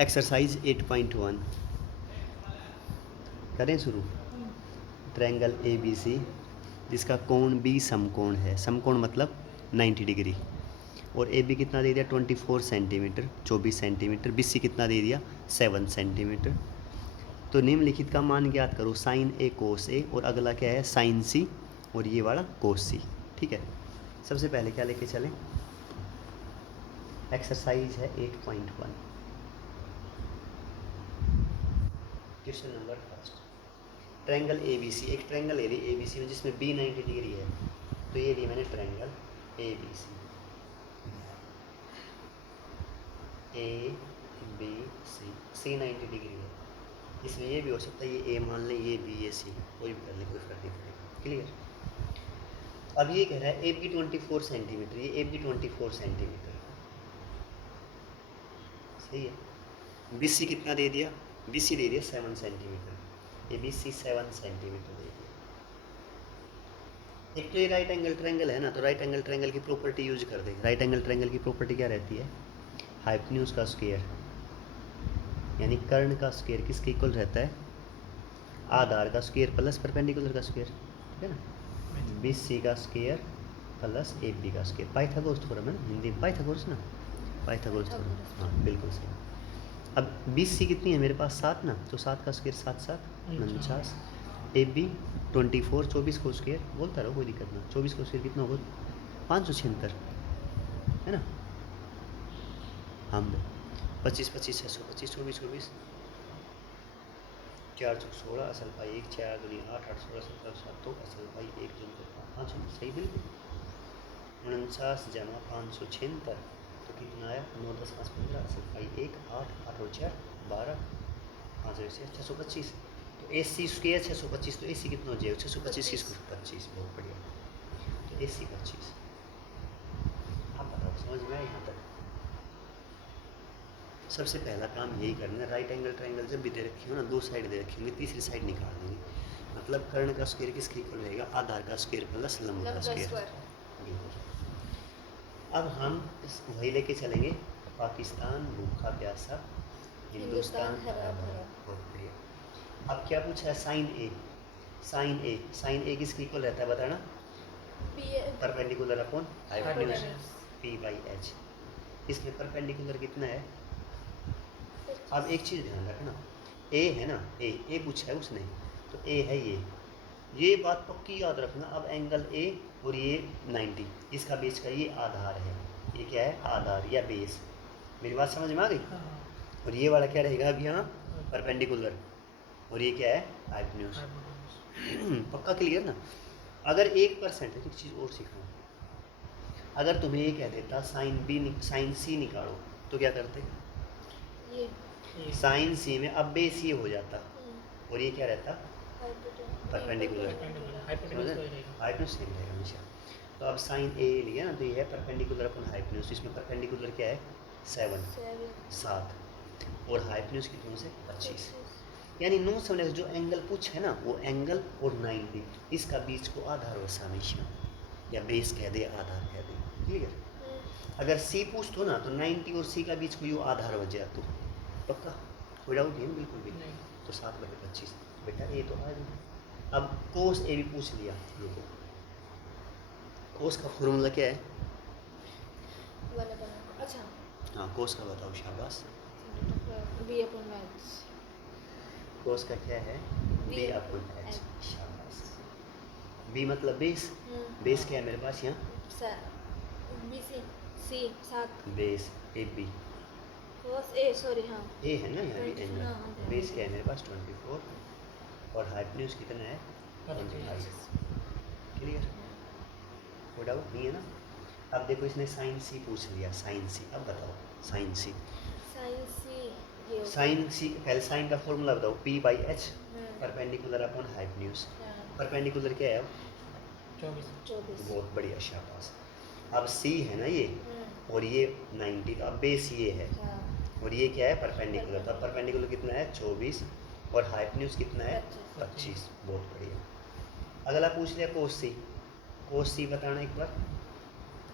Exercise 8.1 करें शुरू। Triangle A B सी जिसका कोण बी समकोण है, समकोण मतलब 90 डिग्री, और ए बी कितना दे दिया 24 सेंटीमीटर 24 सेंटीमीटर, बी सी कितना दे दिया 7 सेंटीमीटर। तो निम्नलिखित का मान ज्ञात करो, साइन ए कोस ए, और अगला क्या है साइन सी, और ये वाला कोस सी। ठीक है, सबसे पहले क्या लेके चलें, एक्सरसाइज है 8.1, question number first. Triangle A B C, एक triangle area A B C में जिसमें बी 90 डिग्री है, तो ये लिया मैंने triangle A B C, A B C, C 90 degree है, इसमें ये भी हो सकता है ये ए मान लें, ये बी ये सी, कोई भी कर ले, कोई फर्क नहीं पड़ेगा। क्लियर। अब ये कह रहा है ए बी 24 सेंटीमीटर, ये ए बी 24 सेंटीमीटर सही है। बी सी कितना दे दिया, बी सी दे दिया 7 centimetre, A B C 7 centimetre दे दिया। एक तो ये राइट एंगल ट्रायंगल है ना, तो राइट एंगल ट्रायंगल की प्रॉपर्टी यूज कर दें। राइट एंगल ट्रायंगल की प्रॉपर्टी क्या रहती है, हाइपोटेन्यूज का स्क्वायर, यानी कर्ण का स्क्वायर किसके इक्वल रहता है, आधार का स्क्वायर प्लस परपेंडिकुलर का स्क्वायर, ठीक है ना, बी सी का स्क्वायर प्लस ए बी का स्क्वायर। पाइथागोरस थ्योरम है ना, हिंदी में पाइथागोरस ना, पाइथागोरस थ्योरम, हाँ बिल्कुल सही। अब बी सी कितनी है मेरे पास 7 ना, तो 7 का स्क्वायर 7 7 49, ए बी 24 24 को स्क्वायर बोलता रहो कोई दिक्कत ना, 24 को स्क्वायर कितना होगा 576 है ना, हम 25 25 625 24 24 4 चौक 16 असल पाई 1 4 दूनी 8 8 16 17 7 तो असल पाई 1 जन को 5 सही बिल्कुल। 49 जमा 576 तो कितना आया 9 10 5 15 असल पाई 1 8 8 और 4 12 5 से 625, तो ए सी स्क्वायर 625, तो ए सी कितना हो जाएगा 625 किसको 25, बहुत बढ़िया। तो ए सी 25, आप बताओ समझ में आया यहाँ तक। सबसे पहला काम यही करना है, राइट एंगल ट्रायंगल जब भी दे रखी हो ना, दो साइड दे रखी होंगी, तीसरी साइड निकाल देंगे, मतलब कर्ण का स्क्वायर किसके इक्वल रहेगा, आधार का स्क्वायर प्लस लंब का स्क्वायर। अब हम वही लेके चलेंगे, पाकिस्तान भूखा प्यासा हिंदुस्तान हरा भरा, बहुत बढ़िया। अब क्या पूछा है, साइन ए, साइन ए, साइन ए किसके इक्वल रहता है बताना, perpendicular upon hypotenuse P by H, इसमें परपेंडिकुलर कितना है। अब एक चीज़ ध्यान रखना, ए है ना, ए पूछा है उसने, तो ए है ये बात पक्की याद रखना। अब एंगल ए और ये 90, इसका बेस का ये आधार है, ये क्या है आधार या बेस, मेरी बात समझ में आ गई। और ये वाला क्या रहेगा अब यहाँ परपेंडिकुलर, और ये क्या है हाइपोटेन्यूज। पक्का क्लियर ना। अगर 1% एक चीज़ और सीखना, अगर तुम्हें ये कह देता साइन बी साइन सी निकालो, तो क्या करते, साइन सी में अब बेस ये हो जाता, और ये क्या रहता परपेंडिकुलर, हाइपोटेन्यूज सेम रहेगा हमेशा। तो अब साइन ए लिया ना, तो ये है परपेंडिकुलर अपन हाइपोटेन्यूज, इसमें परपेंडिकुलर क्या है 7 और हाइपोटेन्यूज कितने से 25, यानी 9 समझ जो एंगल पूछ है ना, वो एंगल और 90 इसका बीच को आधार वसा हमेशा, या बेस कह दे आधार कह दे, क्लियर। अगर सी पूछ तो ना, तो 90 और सी का बीच को यू आधार बच जाए, तो पक्का हो जाओगे बिल्कुल भी नहीं, तो 7/25 बेटा ये तो आ गया। अब कोस ए भी पूछ लिया, देखो कोस का फॉर्मूला क्या है, अच्छा हाँ कोस का बताओ शाबाश, बी अपॉन एच, कोस का क्या है बी अपॉन एच, शाबाश। बी मतलब बेस, बेस क्या है मेरे पास यहाँ B C C 7 base A B, cos A sorry हाँ ए है ना यहाँ भी एंगल, हाँ, बेस क्या है मेरे पास 24 और हाइपोटेन्यूज कितना है 25, क्लियर हो डाउट नहीं है ना। अब देखो इसने साइन सी पूछ लिया, साइन सी, अब बताओ साइन सी, साइन सी पहले साइन का फॉर्मूला बताओ P by H perpendicular upon hypotenuse, perpendicular क्या है अब 24, बहुत बढ़िया शाबाश। अब सी है ना ये, और ये 90, तो अब बेस ये है, और ये क्या है परपेंडिकुलर, तो परपेंडिकुलर कितना है 24 और हाइपोटेन्यूज कितना है 25, बहुत बढ़िया। अगला पूछ लिया कोस सी, कोस सी बताना एक बार,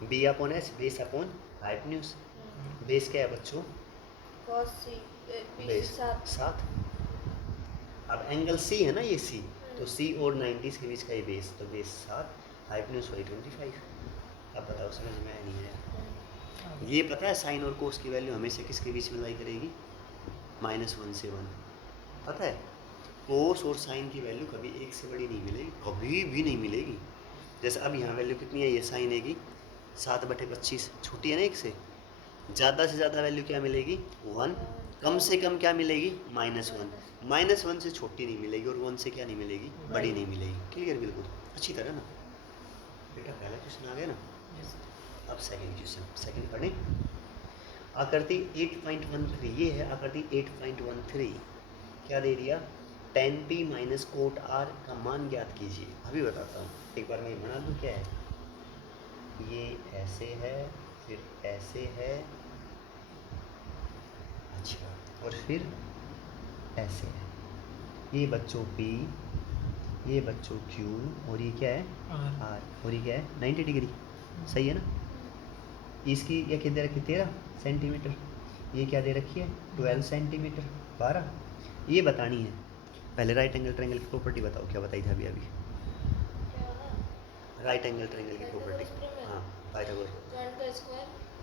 B upon H base upon hypotenuse, base क्या है बच्चों cos C BC बेस 7 7। अब एंगल सी है ना ये सी, तो सी और 90 के बीच का ये बेस, तो बेस 7, हाइपोटेन्यूज हुई 25। अब बताओ समझ में आया नहीं आया? ये पता है साइन और कोस की वैल्यू हमेशा किसके बीच में लाई करेगी? -1 से 1। पता है कोस और साइन की वैल्यू कभी एक से बड़ी नहीं मिलेगी, कभी भी नहीं मिलेगी। जैसे अब यहाँ वैल्यू कितनी है, ये साइन है की 7/25, छोटी है ना एक से। ज़्यादा से ज़्यादा वैल्यू क्या मिलेगी? 1। कम से कम क्या मिलेगी? -1। -1 से छोटी नहीं मिलेगी और 1 से क्या नहीं मिलेगी? बड़ी नहीं मिलेगी। क्लियर बिल्कुल अच्छी तरह ना बेटा? पहला क्वेश्चन आ गया ना। अब सेकंड क्वेश्चन, सेकंड पढ़ें। आकृति 8.13, ये है आकृति 8.13। क्या दे दिया? tan p minus cot r का मान ज्ञात कीजिए। अभी बताता हूँ, एक बार मैं ये बना दूँ। क्या है ये? ऐसे है, फिर ऐसे है, अच्छा, और फिर ऐसे है। ये बच्चों p, ये बच्चों q, और ये क्या है? r, और ये क्या है? 90 डिग्री। सही है ना? इसकी ये कितने रखी? 13 सेंटीमीटर। ये क्या दे रखी है? 12 सेंटीमीटर, 12। ये बतानी है। पहले राइट एंगल ट्रायंगल की प्रॉपर्टी बताओ, क्या बताई थी अभी अभी? राइट एंगल ट्रायंगल की प्रॉपर्टी। हाँ, पाइथागोरस।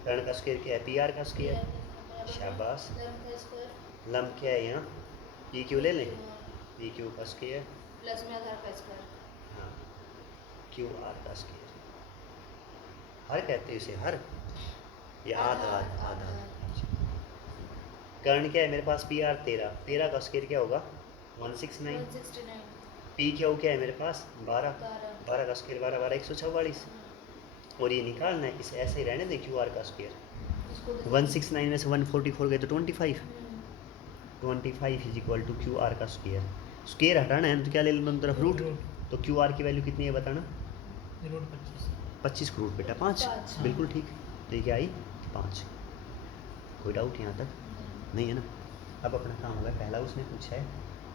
कर्ण का स्क्वायर क्या है? पी आर का स्क्वायर। शाबाश। लंब क्या है यहाँ? पी क्यू ले लें, पी क्यू का स्क्वायर प्लस में आधार का स्क्वायर। हाँ, क्यू आर का स्क्वायर। हर कहते हैं इसे, हर या आधार, आधार। कर्ण क्या है मेरे पास? पी आर 13, 13 का स्क्वायर क्या होगा? 169। पी क्यू क्या है मेरे पास? 12, 12 का स्क्वायर 12, 12 144। और ये निकालना है, इसे ऐसे ही रहने दें क्यू आर का स्क्वायर। 169 में से 144 गए तो 25, 25 is equal to Q R का स्क्वायर। स्क्वायर हटाना है तो क्या ले लेना दोनों तरफ? रूट। तो क्यू आर की वैल्यू कितनी है बताना? रूट 25 का रूट बेटा 5। बिल्कुल ठीक। तो ये क्या आई? 5। कोई डाउट यहाँ तक नहीं है ना? अब अपना काम होगा, पहला उसने पूछा है,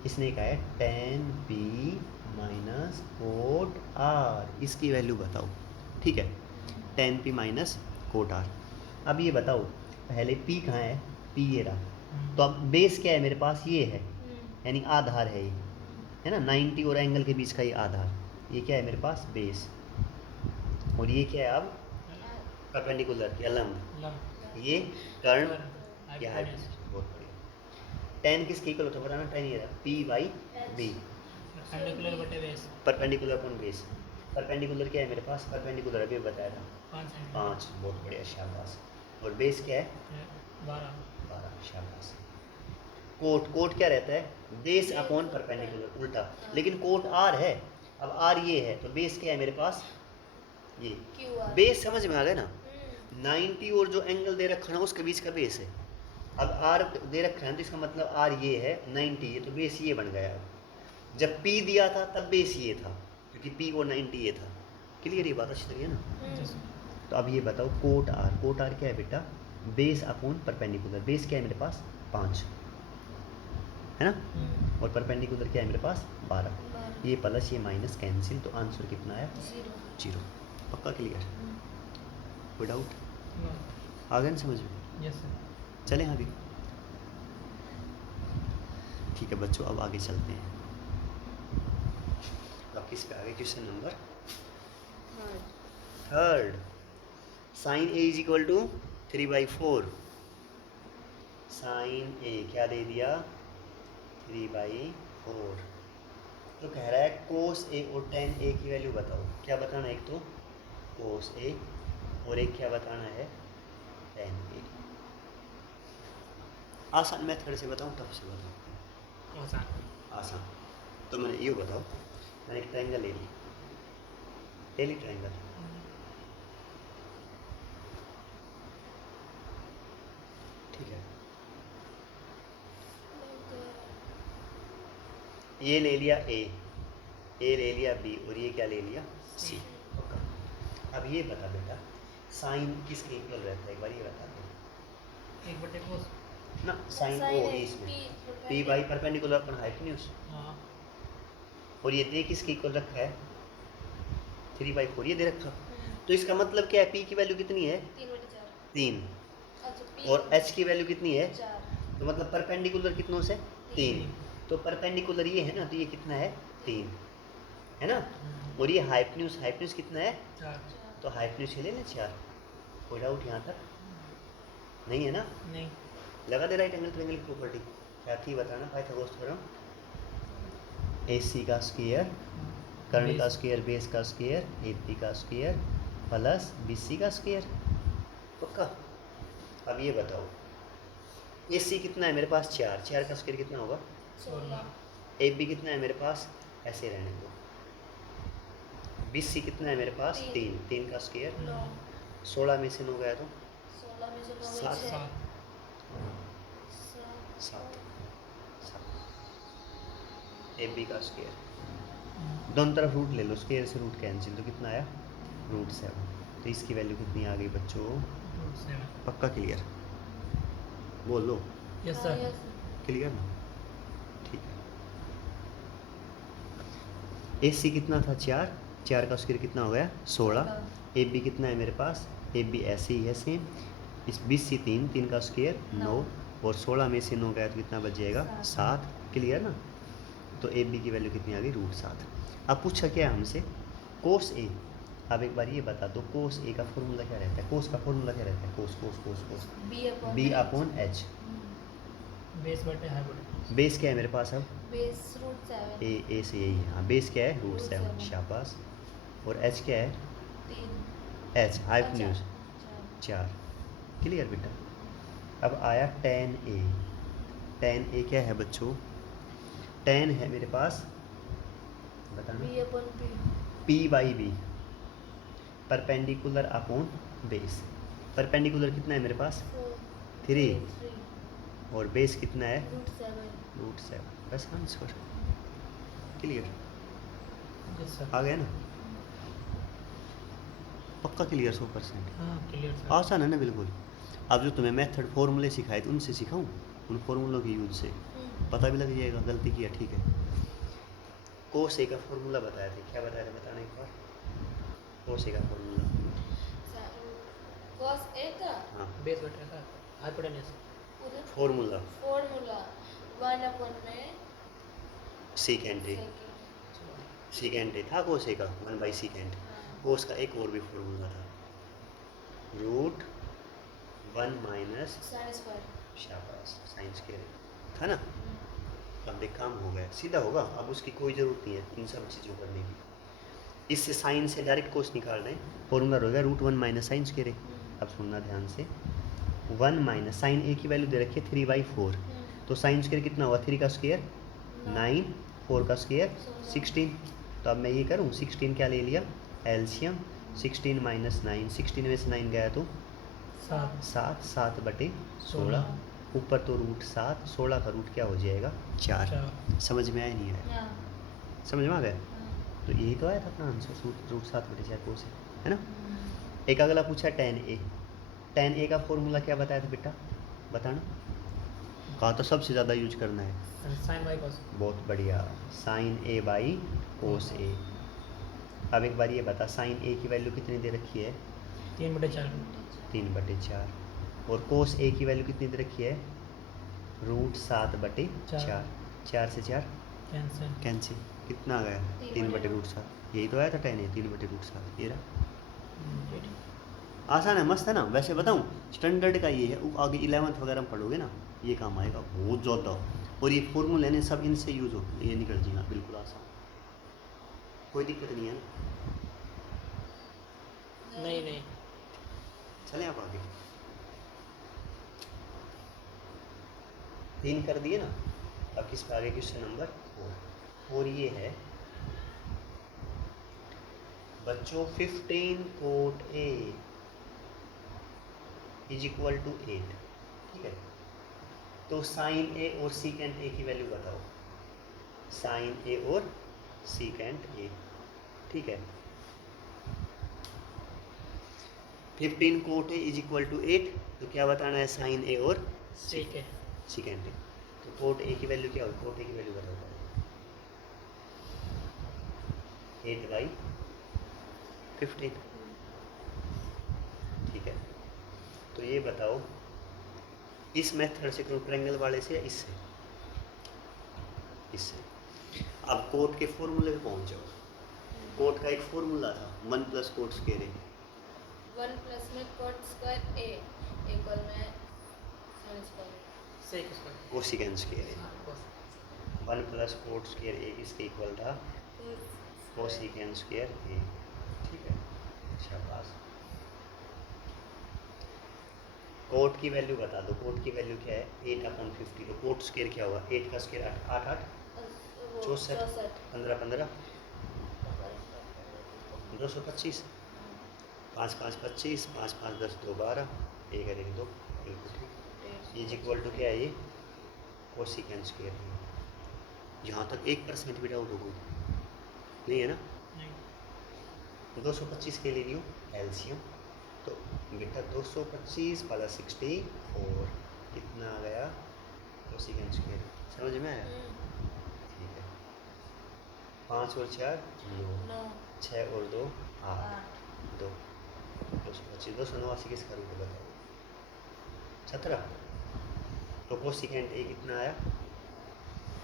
इसने कहा है tan p minus cot r, इसकी वैल्यू बताओ। ठीक है, tan p minus cot r। अब ये बताओ, पहले p कहाँ है? p ये रहा। तो अब बेस क्या है मेरे पास? ये है, यानी आधार है ये, है ना? 90 और एंगल के बीच का ये आधार, ये क्या है मेरे पास? बेस। और ये क्या है अब? परपेंडिकुलर या लंब। ये कर्ण या हाइपोटेन्यूज। बहुत बढ़िया। tan किसके इक्वल होता है बताना? tan ये रहा, p बाई b, परपेंडिकुलर बटे base. Perpendicular upon base. Perpendicular क्या है मेरे पास? परपेंडिकुलर अभी बताया था 5। बहुत बढ़िया, शाबाश। और बेस क्या है? 12, शाबाश। कोट, कोट क्या रहता है? बेस अपॉन परपेंडिकुलर, उल्टा। लेकिन कोट r है, अब r ये है, तो बेस क्या है मेरे पास? ये बेस। समझ में आ गया ना? 90 और जो एंगल दे रखा है ना उसके बीच का बेस है। अब r दे रखा है तो इसका मतलब r ये है, 90 ये, तो बेस ये बन गया। जब p दिया था तब बेस ये था, क्योंकि p और 90 ये था। क्लियर? ये बात अच्छी लगी है ना? तो अब ये बताओ कोट r, कोट r क्या है बेटा? Base upon perpendicular. बेस क्या है मेरे पास? 5 है ना? और परपेंडिकुलर क्या है मेरे पास? 12। ये प्लस ये माइनस कैंसिल, तो आंसर कितना है? 0। पक्का क्लियर? कोई डाउट आ गया ना समझ में? Yes sir. चलें अभी? ठीक है बच्चों, अब आगे चलते हैं। अब किस पे आगे? Question number 3। Sine A is equal to 3/4। Sine A क्या दे दिया? 3/4। तो कह रहा है कोस ए और tan ए की वैल्यू बताओ। क्या बताना है? एक तो कोस ए और एक क्या बताना है? tan ए। आसान मेथड से बताऊं, टफ से बताऊं? आसान। तो मैंने ये बताओ, मैंने एक ट्रायंगल ले लिया, टेली ट्रायंगल। ठीक है, ये ले लिया ए ले लिया बी, और ये क्या ले लिया? सी। अब ये बता बेटा, साइन किसके इक्वल रहता है? एक बार ये बता दो। 1/cos ना साइन ओ है इसमें, p by perpendicular upon hypotenuse. और ये दे किसके इक्वल रखा है? 3/4 ये दे रखा। तो इसका मतलब क्या है? p की वैल्यू कितनी है? 3। और h की वैल्यू कितनी है? तो मतलब परपेंडिकुलर कितनों से? 3। तो परपेंडिकुलर ये है ना, तो ये कितना है? 3 है ना। और ये हाइपन्यूज कितना है? 4। तो हाइपन्यूज के लिए ना 4। कोई डाउट यहाँ तक नहीं है ना? नहीं। लगा दे राइट एंगल ट्रायंगल की प्रॉपर्टी क्या थी बताना। पाइथागोरस थ्योरम, AC का स्क्वायर कर्ण का स्क्वायर बेस का स्क्वायर AP का स्क्वायर प्लस BC का स्क्वायर। पक्का? अब ये बताओ AC कितना है मेरे पास? 4। 4 का स्क्वायर कितना होगा? 16। AB कितना है मेरे पास? ऐसे रहने दो। BC कितना है मेरे पास? 3। 3 का स्क्वायर 16 में से 9 गया तो 16 में से 9 सात। 7। 7 AB का स्क्वायर दोनों तरफ रूट ले लो, स्क्वायर से रूट कैंसिल, तो कितना आया? √7। तो इसकी वैल्यू कितनी आ गई बच्चों? √7। पक्का क्लियर? बोल लो यस सर। क्लियर ना? ठीक है। AC कितना था? 4। 4 का स्क्वायर कितना हो गया? 16। AB कितना है मेरे पास? AB ऐसे ही है सेम। इस BC 3। 3 का स्क्वायर 9 और 16 में से 9 गया तो कितना बच जाएगा? 7। क्लियर ना? तो AB की वैल्यू कितनी आ गई? √7। अब पूछा क्या है हमसे? कोस A। अब एक बार ये बता दो कोस A का फॉर्मूला क्या रहता है? कोस का फॉर्मूला क्या रहता है? कोस कोस कोस कोस B/H। बेस बटे हाइपोटेन्यूज। बेस क्या है मेरे पास? अब बेस √7। A से यही है। हाँ बेस क्या है? √7। शाबाश। और H क्या है? 3। H hypotenuse 4। क्लियर बेटा? अब आया tan A। tan A क्या है बच्चों? tan है मेरे पास बताना P/B perpendicular upon base. Perpendicular कितना है मेरे पास? 3 और बेस कितना है? √7। बस आंसर क्लियर? Yes sir. आ गया ना? पक्का क्लियर? 100%? हाँ क्लियर सर। आसान है ना बिल्कुल। अब जो तुम्हें मेथड फॉर्मूले सिखाए थे उनसे सिखाऊं, उन फॉर्मूलों के यूज से पता भी लग जाएगा गलती किया। ठीक है। कोस ए का फॉर्मूला बताया था, क्या बताया था बताना एक बार। कोस ए का फॉर्मूला cos A का हाँ बेस बटे का हाइपोटेन्यूज। फॉर्मूला 1 में सीकेंट ए था कोस ए का 1/सीकेंट। कोस का एक और भी फॉर्मूला था √1 - शाबाश साइंस के था ना। अब देख काम हो गया, सीधा होगा। अब उसकी कोई ज़रूरत नहीं है इन सब चीज़ों करने की। इससे साइन से डायरेक्ट कोस निकाल रहे हैं। फॉर्मूला होगा √1 - साइंस के। अब सुनना ध्यान से। 1 - साइन ए की वैल्यू दे रखी है 3/4। तो साइन स्क्वायर कितना हुआ? 3 का स्क्वायर 9, 4 का स्क्वायर 16। तो अब मैं ये करूँ 16 क्या ले लिया? एलसीएम 16 - 9। 16 में से 9 गया तो 7। 7/16। ऊपर तो √7। 16 का रूट क्या हो जाएगा? 4। समझ में आया नहीं आया? समझ में आ गया? तो यही तो आया था अपना आंसर √7/4 कोस है ना। एक अगला पूछा tan A। tan A का फॉर्मूला क्या बताया था बेटा? बताना। कहा तो सबसे ज़्यादा यूज करना है। Sine by cos. बहुत बढ़िया। Sine A/cos A। अब एक बार ये बता साइन A की वैल्यू कितनी दे रखी है? 3/4। 3/4। और कोस A की वैल्यू कितनी दे रखी है? √7/4। 4 से 4 कैंसिल। कितना आ गया? 3/√7। यही तो आया था tan A 3/√7। ये रहा। आसान है, मस्त है ना। वैसे बताऊं स्टैंडर्ड का ये है, आगे 11th वगैरह में पढ़ोगे ना ये काम आएगा बहुत ज़्यादा। और ये फॉर्मूले ने सब इनसे यूज हो, ये निकल जाएगा बिल्कुल आसान, कोई दिक्कत नहीं है ना। नहीं चलें आप आगे। 3 कर दिए ना। अब किस पे आगे? Question number 4। और ये है बच्चों 15 cot A = 8। ठीक है। तो साइन A और सीकेंट A की वैल्यू बताओ। साइन A और सीकेंट A। ठीक है। 15 cot A = 8। तो क्या बताना है? साइन A और सीकेंट A। तो cot A की वैल्यू क्या होगी? cot A की वैल्यू बताओ। 8/15। ठीक है। तो ये बताओ इस मेथड से करूँ ट्रायंगल वाले से या इससे? इससे। अब कोट के फॉर्मूले पे पहुंच जाओ। कोट का एक फॉर्मूला था 1 plus cot square A. 1 plus में कोट स्क्वायर ए इक्वल में sine square sec square cosecant square A. हाँ, cos। 1 plus cot square A किसके इक्वल था? Cosecant square A. ठीक है, शाबाश। कोट की वैल्यू बता दो। कोट की वैल्यू क्या है? 8/50। तो कोट स्क्वायर क्या होगा? 8 का स्क्वायर 8 8 64 15 15 225 5 5 25 5 5 10 2 12 1 1 2 बिल्कुल ठीक। इज इक्वल टू क्या है ये? कोसिकेंड स्क्वायर है। यहाँ तक 1% भी डाउट हो कोई नहीं है ना? नहीं 225 के लिए न्यू एलसीएम तो बेटा 225 प्लस 64 कितना आ गया? Cosecant square. समझ में आया? ठीक है। 5 और 4 9 6 और 2 8 2 225 289 किसका रूट है बताओ? 17। तो कोसिकेंड ए कितना आया?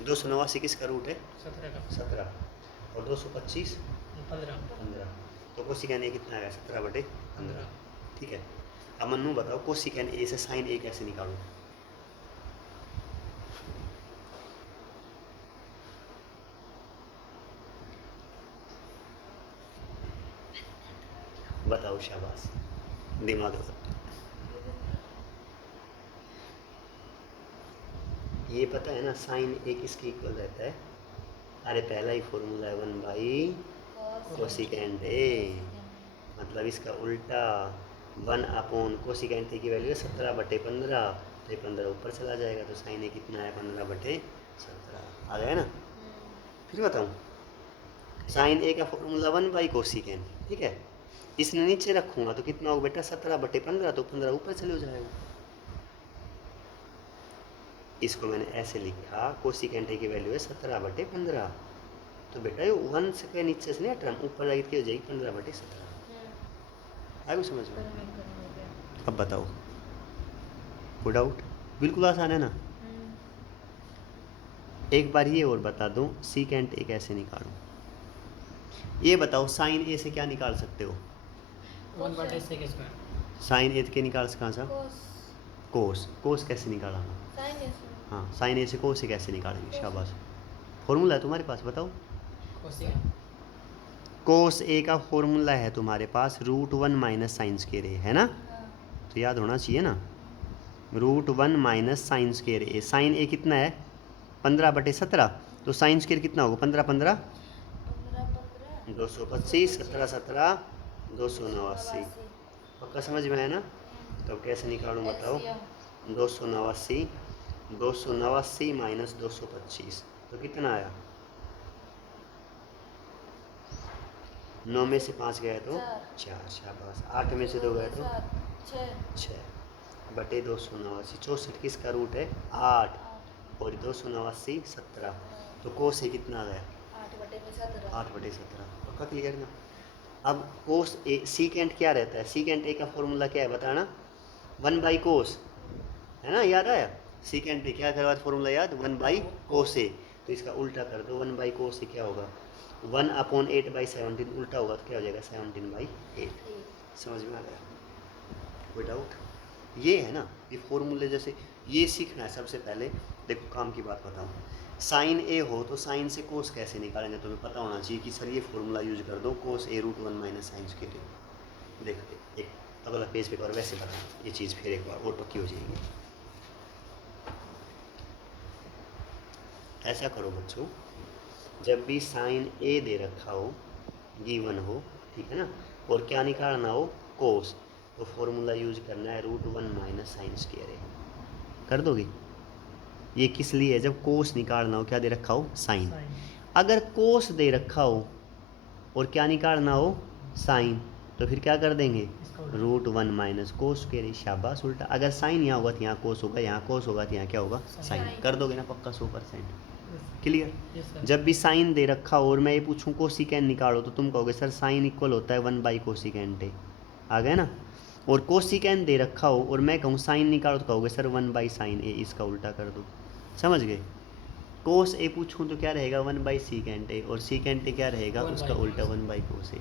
289 किसका रूट है? 17 का 17 और 225 15 15। तो कोसिकेंड ए कितना आया? 17/15। ठीक है। अब मन्नू बताओ कोसिकेंड ए से साइन ए कैसे निकालूं? बताओ, शाबाश, दिमाग लगाओ। ये पता है ना साइन ए किसके इक्वल रहता है? अरे पहला ही फॉर्मूला है 1 कोसिकेंड ए, मतलब इसका उल्टा 1 कोसिकेंड ए की वैल्यू है 17/15। तो ये 15 ऊपर चला जाएगा तो साइन ए कितना है? 15/17 आ गया ना? फिर बताऊँ, साइन ए का फॉर्मूला 1/कोसिकेंड। ठीक है, इसने नीचे रखूँगा तो कितना होगा बेटा? 17/15। तो 15 ऊपर चले जाएगा। इसको मैंने ऐसे लिखा, कोसिकेंड ए की वैल्यू है 17/15। तो बेटा ये 1 से नीचे से नहीं टर्म ऊपर जाएगी क्या हो जाएगी? 15/17। आगे समझ में? अब बताओ, कोई डाउट? बिल्कुल आसान है ना? एक बार ये और बता दूं, सीकेंड ए कैसे निकालूं? ये बताओ, साइन ए से क्या निकाल सकते हो? 1/sec स्क्वायर साइन ए के निकाल कहाँ सा? कोस। कोस कैसे निकाला? हाँ, साइन ए से कोस से कैसे निकालेंगे? शाबाश, फॉर्मूला है तुम्हारे पास, बताओ। कोसिकेंड कोस ए का फॉर्मूला है तुम्हारे पास √1 माइनस साइन स्क्वायर ए, है ना? तो याद होना चाहिए ना, √1 माइनस साइन स्क्वायर ए। साइन ए कितना है? 15/17। तो साइन स्क्वायर कितना होगा? 15 225 17 17 289। पक्का समझ में है ना? तो कैसे निकालूं बताओ? 289 माइनस 225 तो कितना आया? 9 में से 5 गया तो 4, शाबाश। 8 में से 2 गया तो 6/289। 64 किसका रूट है? 8 और 289 17। तो कोस से कितना आ गया? 8/17। पक्का क्लियर ना? अब कोस ए, सीकेंड क्या रहता है? सीकेंड ए का फॉर्मूला क्या है बताना? 1/कोस, है ना? याद आया? सीकेंड ए क्या करवा फॉर्मूला याद? 1/कोस ए। तो इसका उल्टा कर दो, 1/कोस ए क्या होगा? 1/8/17 उल्टा होगा तो क्या हो जाएगा? 17/8। समझ में आ गया? कोई डाउट? ये है ना, ये फॉर्मूले जैसे ये सीखना है सबसे पहले। देखो काम की बात बताऊँ, साइन ए हो तो साइन से कोस कैसे निकालेंगे? तुम्हें पता होना चाहिए कि सर ये फॉर्मूला यूज कर दो, कोस ए √1 माइनस साइन स्क्वायर। देखो एक अगला पेज पे और वैसे बताना ये चीज़, फिर एक बार और पक्की हो जाएगी। ऐसा करो बच्चों, जब भी साइन ए दे रखा हो, गिवन हो, ठीक है ना, और क्या निकालना हो? कोस, तो फॉर्मूला यूज करना है √1 माइनस साइन स्क्वायर ए। कर दोगे? ये किस लिए है? जब कोस निकालना हो, क्या दे रखा हो? साइन। अगर कोस दे रखा हो और क्या निकालना हो? साइन, तो फिर क्या कर देंगे? √1 माइनस कोस स्क्वायर ए। शाबाश, उल्टा। अगर साइन यहाँ होगा तो यहाँ कोस होगा, यहाँ कोस होगा तो यहाँ क्या होगा? साइन। कर दोगे ना पक्का? 100% क्लियर? जब भी साइन दे रखा हो और मैं ये पूछूं कोसिकेंड निकालो, तो तुम कहोगे सर साइन इक्वल होता है 1/कोसिकेंड ए। आ गया ना? और कोसिकेंड दे रखा हो और मैं कहूँ साइन निकालो तो कहोगे सर 1/sin a, इसका उल्टा कर दो। समझ गए? कोस ए पूछूँ तो क्या रहेगा 1/secant a, और secant a क्या रहेगा 1 उसका by उल्टा cos 1/cos a।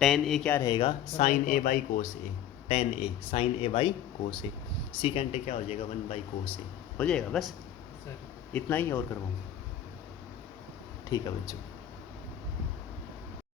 tan a क्या रहेगा sin a cos by cos a, tan a sin a by cos a। secant a क्या हो जाएगा 1/cos a। हो जाएगा बस सर। इतना ही, और करवाऊँ? ठीक है बच्चों।